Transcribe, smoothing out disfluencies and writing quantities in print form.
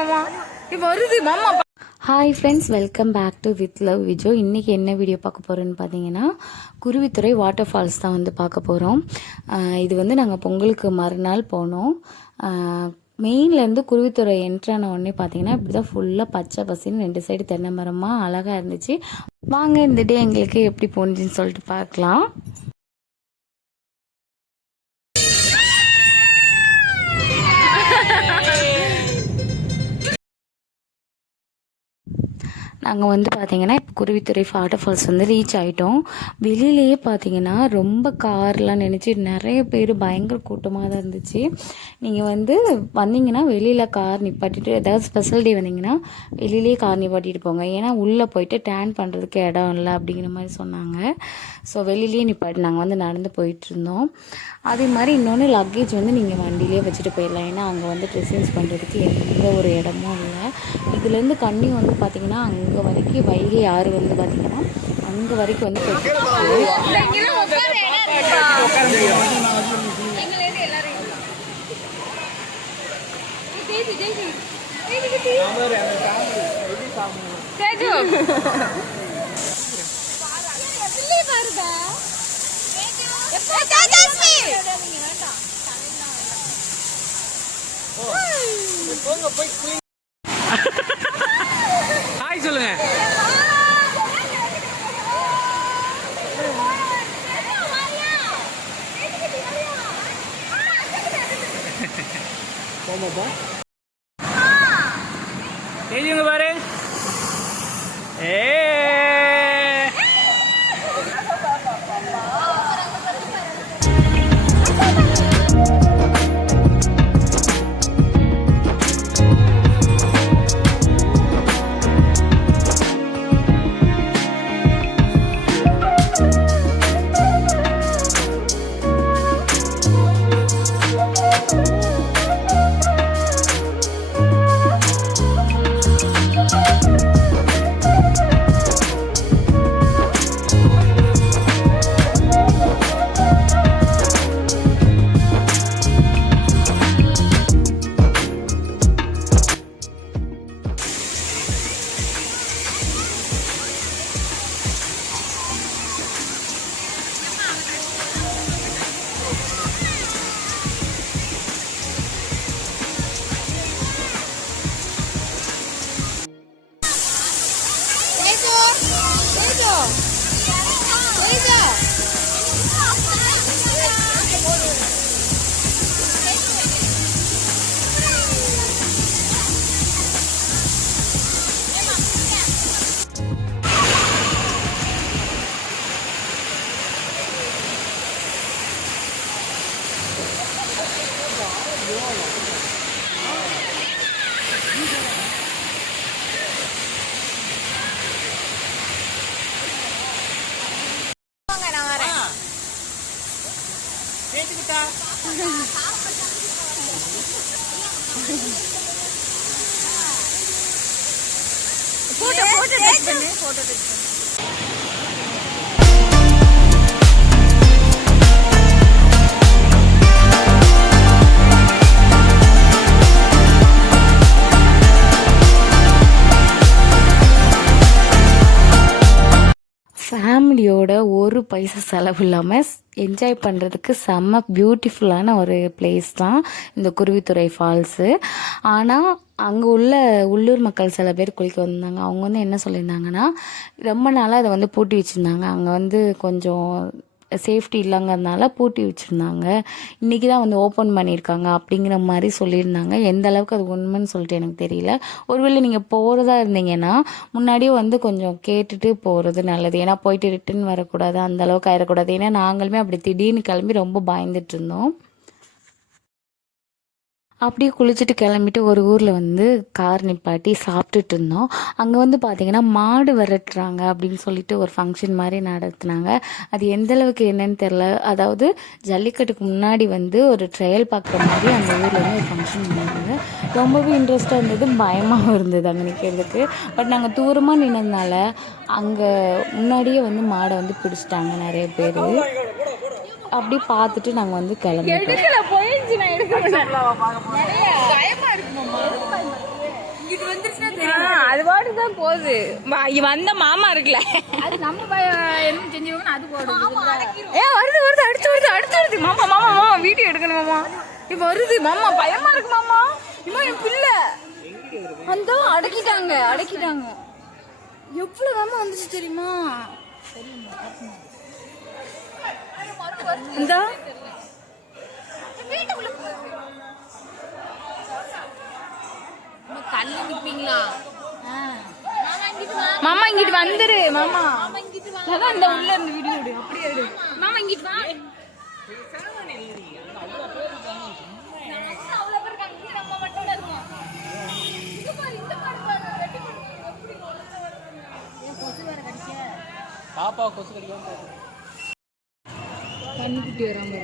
மாமா இப்போ வருது மாமா. Hi friends, welcome back to with love Vijo. இன்றைக்கி என்ன வீடியோ பார்க்க போகிறோன்னு பார்த்தீங்கன்னா, குருவித்துறை வாட்டர் ஃபால்ஸ் தான் வந்து பார்க்க போகிறோம். இது வந்து நாங்கள் பொங்கலுக்கு மறுநாள் போனோம். மெயின்லேருந்து குருவித்துறை என்ட்ரான உடனே பார்த்தீங்கன்னா இப்படி தான் ஃபுல்லாக பச்சை பசின்னு 2 சைடு தென்னை மரமாக அழகாக இருந்துச்சு. வாங்க இந்த டே எங்களுக்கு எப்படி போணுச்சுன்னு சொல்லிட்டு பார்க்கலாம். நாங்கள் வந்து பார்த்திங்கன்னா இப்போ குருவித்துறை வாட்டர் ஃபால்ஸ் வந்து ரீச் ஆகிட்டோம். வெளியிலேயே பார்த்திங்கன்னா ரொம்ப கார்லாம் நினச்சி நிறைய பேர் பயங்கர கூட்டமாக தான் இருந்துச்சு. நீங்கள் வந்து வந்தீங்கன்னா வெளியில் கார் நிப்பாட்டிட்டு, ஏதாவது ஸ்பெஷல் டே வந்தீங்கன்னா வெளியிலேயே கார் நிப்பாட்டிட்டு போங்க. ஏன்னா உள்ளே போயிட்டு டேன் பண்ணுறதுக்கு இடம் இல்லை அப்படிங்கிற மாதிரி சொன்னாங்க. ஸோ வெளியிலேயே நிப்பாட்டி நாங்கள் வந்து நடந்து போயிட்டுருந்தோம். அதே மாதிரி இன்னொன்று லக்கேஜ் வந்து நீங்கள் வண்டியிலே வச்சுட்டு போயிடலாம். ஏன்னா அங்கே வந்து ட்ரெஸ்ஸிங்ஸ் பண்ணுறதுக்கு எந்த ஒரு இடமும் இல்லை. இதுலேருந்து கண்ணி வந்து பார்த்திங்கன்னா அங்கே வரைக்கும் வைகை ஆறு வந்து பார்த்திங்கன்னா அங்கே வரைக்கும் வந்து ஹாய் சொல்லுங்க. தெரியுங்க பாரு. ஃபேமிலியோட ஒரு பைசா செலவு இல்லாமல் என்ஜாய் பண்ணுறதுக்கு செம்ம பியூட்டிஃபுல்லான ஒரு பிளேஸ் தான் இந்த குருவித்துறை ஃபால்ஸு. ஆனால் அங்கே உள்ள உள்ளூர் மக்கள் சில பேர் குளிக்க வந்தாங்க. அவங்க வந்து என்ன சொல்லியிருந்தாங்கன்னா, ரொம்ப நாளாக அதை வந்து பூட்டி வச்சுருந்தாங்க. அங்கே வந்து கொஞ்சம் சேஃப்டி இல்லைங்கிறதுனால பூட்டி வச்சுருந்தாங்க. இன்றைக்கி தான் வந்து ஓப்பன் பண்ணியிருக்காங்க அப்படிங்கிற மாதிரி சொல்லியிருந்தாங்க. எந்த அளவுக்கு அது உண்மைன்னு சொல்லிட்டு எனக்கு தெரியல. ஒருவேளை நீங்கள் போகிறதா இருந்தீங்கன்னா முன்னாடியே வந்து கொஞ்சம் கேட்டுட்டு போகிறது நல்லது. ஏன்னா போயிட்டு ரிட்டன் வரக்கூடாது, அந்த அளவுக்கு ஆயிடக்கூடாது. ஏன்னா நாங்களுமே அப்படி திடீர்னு கிளம்பி ரொம்ப பயந்துட்டு இருந்தோம். அப்படியே குளிச்சுட்டு கிளம்பிட்டு ஒரு ஊரில் வந்து கார் நிப்பாட்டி சாப்பிட்டுட்டு இருந்தோம். அங்கே வந்து பார்த்திங்கன்னா மாடு விரட்டுறாங்க அப்படின்னு சொல்லிட்டு ஒரு ஃபங்க்ஷன் மாதிரி நடத்துனாங்க. அது எந்தளவுக்கு என்னன்னு தெரில. அதாவது ஜல்லிக்கட்டுக்கு முன்னாடி வந்து ஒரு ட்ரையல் பார்க்குற மாதிரி அந்த ஊரில் வந்து ஒரு ஃபங்க்ஷன் பண்ணாங்க. ரொம்பவே இன்ட்ரெஸ்ட்டாக இருந்தது, பயமாகவும் இருந்தது அங்கே நிற்கிறதுக்கு. பட் நாங்கள் தூரமாக நின்னதுனால அங்கே முன்னாடியே வந்து மாடை வந்து பிடிச்சிட்டாங்க நிறைய பேர். அப்படி பார்த்துட்டு நாங்கள் வந்து கிளம்பிட்டோம். அது பாட்டு தான் போகுது. இங்க வந்த மாமா இருக்குல்ல, அது நம்ம என்ன செஞ்சுக்கணும் அது போடுது. வருது வருது, அடுத்து வருது அடுத்து வருது. மாமா மாமா மாமா வீடியோ எடுக்கணும் மாமா. இப்ப வருது மாமா, பயமா இருக்கு மாமா. இம்மா என் பிள்ளை அந்த அடக்கிட்டாங்க அடக்கிட்டாங்க. எவ்வளவு வேமா வந்துச்சு தெரியுமா? இந்த கல்லு நிப்பீங்களா? மாமா இங்கிட்டு வந்துரு மாமா. அதான் இந்த உள்ள இருந்து வீடியோ எடு, அப்படியே எடு. மாமா இங்கிட்டு வா. பாப்பா கொசு கடிக்காம கண்ணுக்குட்டி வராம